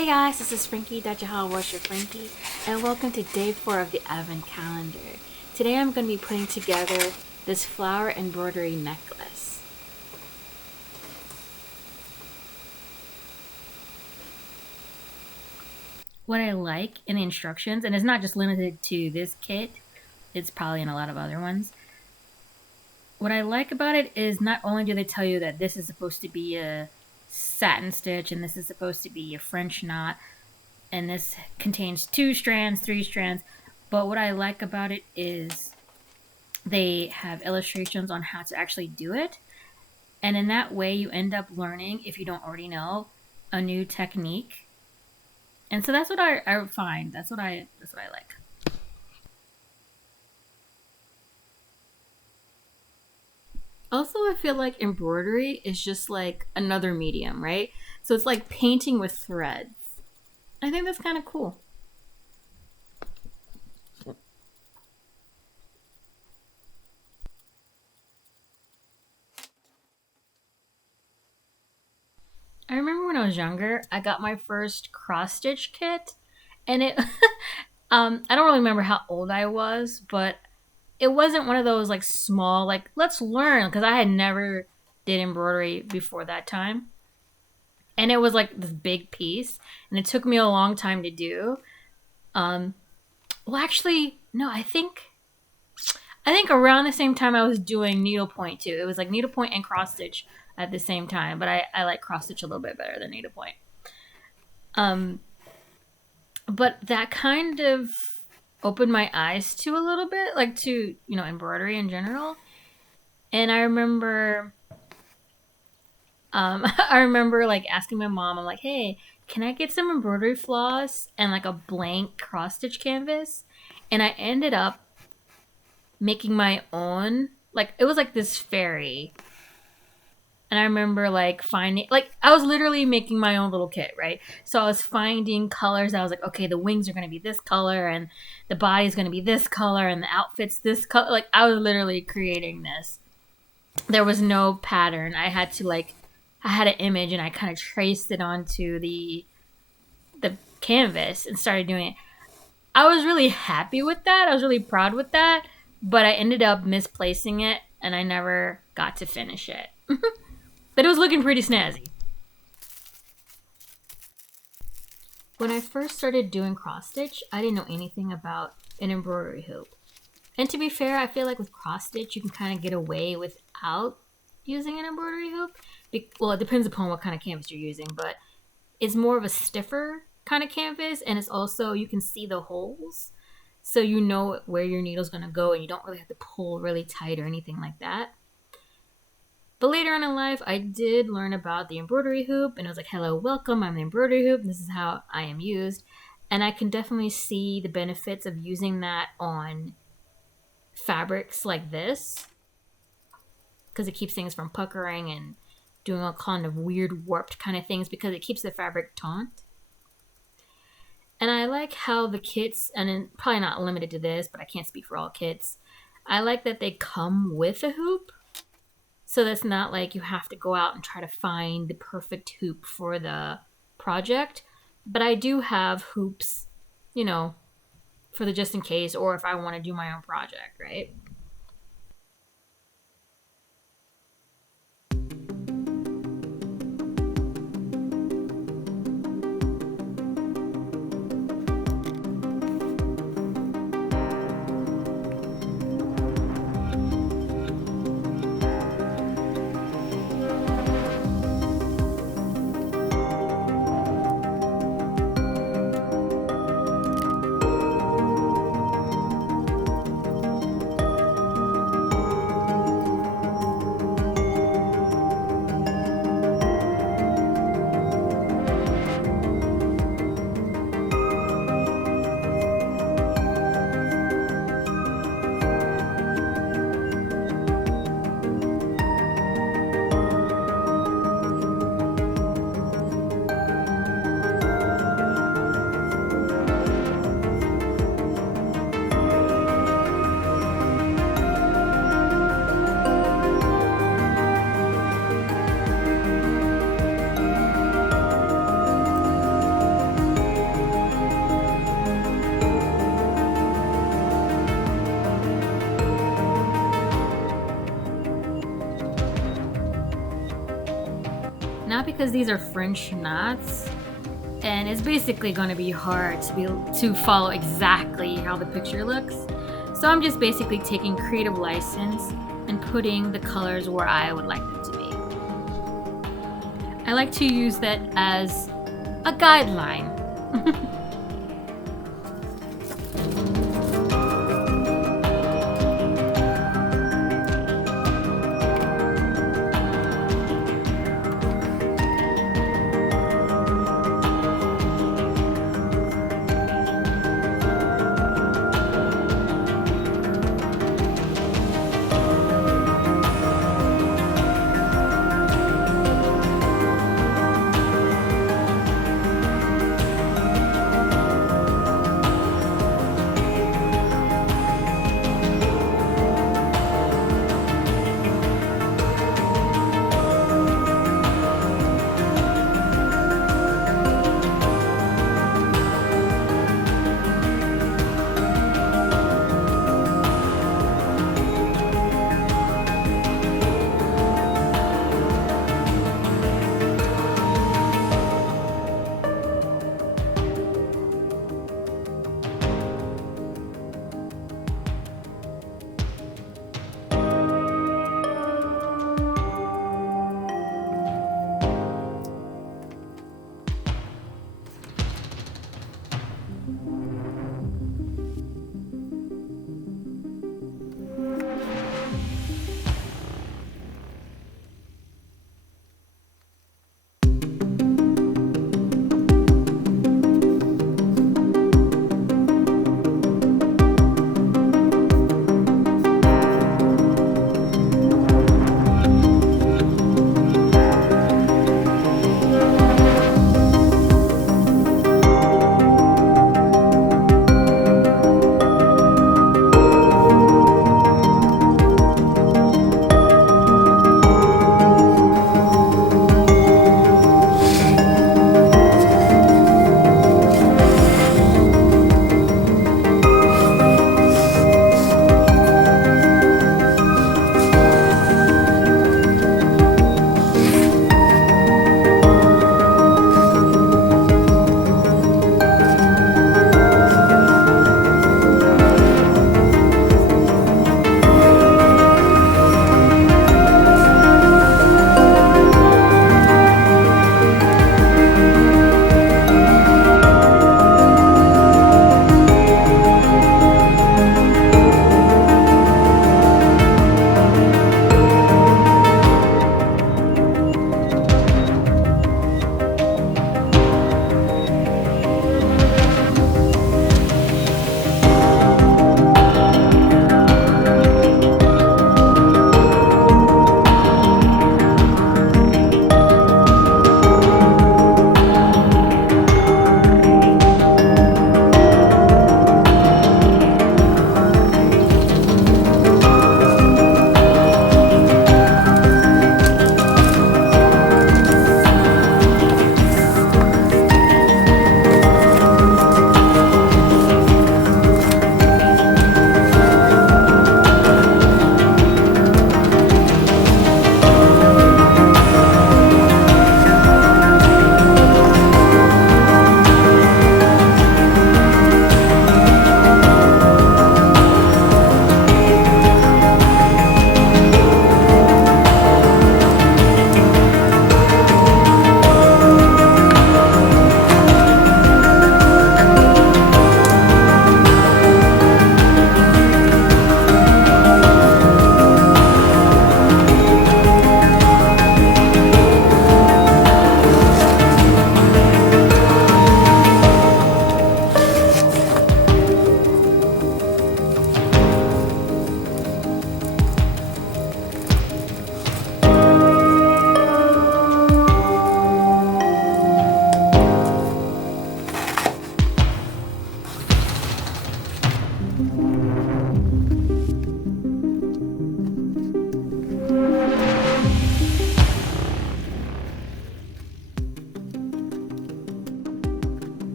Hey guys, this is Frankie, Dajaha Worship Frankie, and welcome to day 4 of the Advent calendar. Today I'm going to be putting together this flower embroidery necklace. What I like in the instructions, and it's not just limited to this kit, it's probably in a lot of other ones. What I like about it is not only do they tell you that this is supposed to be a satin stitch and this is supposed to be a French knot, and this contains 2 strands, 3 strands. But what I like about it is they have illustrations on how to actually do it. And in that way, you end up learning, if you don't already know, a new technique. And so that's what I find. That's what I like. Also, I feel like embroidery is just like another medium, right? So it's like painting with threads. I think that's kind of cool. I remember when I was younger, I got my first cross stitch kit, and it, I don't really remember how old I was, but it wasn't one of those like small, like let's learn, because I had never did embroidery before that time, and it was like this big piece, and it took me a long time to do. Um, well, actually, no, I think around the same time I was doing needlepoint too. It was like needlepoint and cross stitch at the same time, but I like cross stitch a little bit better than needlepoint. Um, but that kind of opened my eyes to a little bit, like to embroidery in general. And I remember, I remember like asking my mom, I'm like, hey, can I get some embroidery floss and like a blank cross stitch canvas? And I ended up making my own. Like it was like this fairy, and I remember like finding, like I was literally making my own little kit, right? So I was finding colors. I was like, okay, the wings are gonna be this color, and the body's gonna be this color, and the outfit's this color. Like I was literally creating this. There was no pattern. I had an image, and I kind of traced it onto the canvas and started doing it. I was really happy with that. I was really proud with that, but I ended up misplacing it, and I never got to finish it. But it was looking pretty snazzy. When I first started doing cross stitch, I didn't know anything about an embroidery hoop. And to be fair, I feel like with cross stitch, you can kind of get away without using an embroidery hoop. Well, it depends upon what kind of canvas you're using, but it's more of a stiffer kind of canvas, and it's also, you can see the holes. So you know where your needle's going to go, and you don't really have to pull really tight or anything like that. But later on in life, I did learn about the embroidery hoop, and it was like, hello, welcome, I'm the embroidery hoop, and this is how I am used. And I can definitely see the benefits of using that on fabrics like this, because it keeps things from puckering and doing all kind of weird warped kind of things, because it keeps the fabric taut. And I like how the kits, and probably not limited to this, but I can't speak for all kits, I like that they come with a hoop. So that's not like you have to go out and try to find the perfect hoop for the project. But I do have hoops, for the just in case, or if I want to do my own project, right? because these are French knots, and it's basically going to be hard to follow exactly how the picture looks. So I'm just basically taking creative license and putting the colors where I would like them to be. I like to use that as a guideline.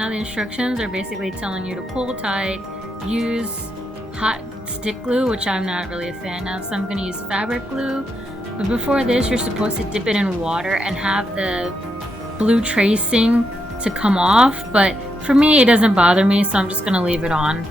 Now the instructions are basically telling you to pull tight, use hot stick glue, which I'm not really a fan of, so I'm going to use fabric glue. But before this, you're supposed to dip it in water and have the blue tracing to come off, but for me it doesn't bother me, so I'm just going to leave it on.